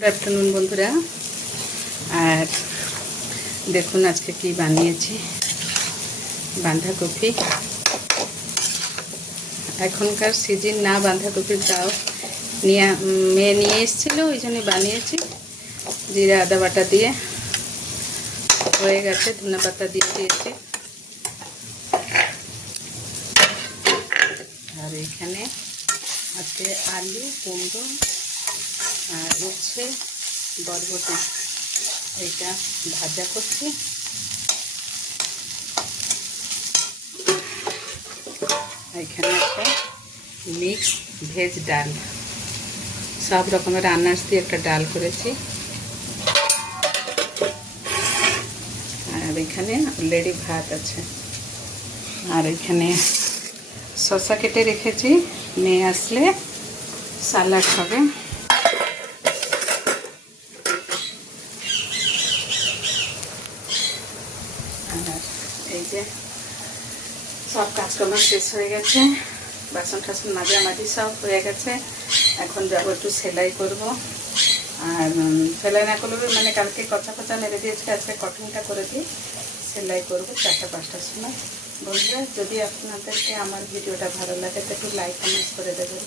Good afternoon বন্ধুরা। আর দেখুন আজকে কি বানিয়েছি, বাঁধাকপি। এখনকার সিজন না বাঁধাকপির, তাও মেয়ে নিয়ে এসেছিলো, ওই জন্য বানিয়েছি। জিরা আদা বাটা দিয়ে হয়ে গেছে, ধনে পাতা দিয়ে দিয়েছি। আর এখানে আছে আলু, কুমড়ো আর উচ্ছে, বরবটি, এইটা ভাজা করছি। এখানে একটা মিক্স ভেজ ডাল, সব রকমের আনাজ দিয়ে একটা ডাল করেছি। আর এখানে অলরেডি ভাত আছে। আর এখানে শসা কেটে রেখেছি, মেয়ে আসলে সালাড হবে। আর এই যে সব কাজকর্ম শেষ হয়ে গেছে, বাসন টাসন মাঝামাঝি সব হয়ে গেছে। এখন যাবো একটু সেলাই করব। আর সেলাই না করলে মানে কালকে কচা মেরে দিয়েছি, আজকে কটনটা করে দিই, সেলাই করবো 4টা-5টার সময়। বন্ধুরা, যদি আপনাদেরকে আমার ভিডিওটা ভালো লাগে তো একটু লাইক কমেন্ট করে দেবেন।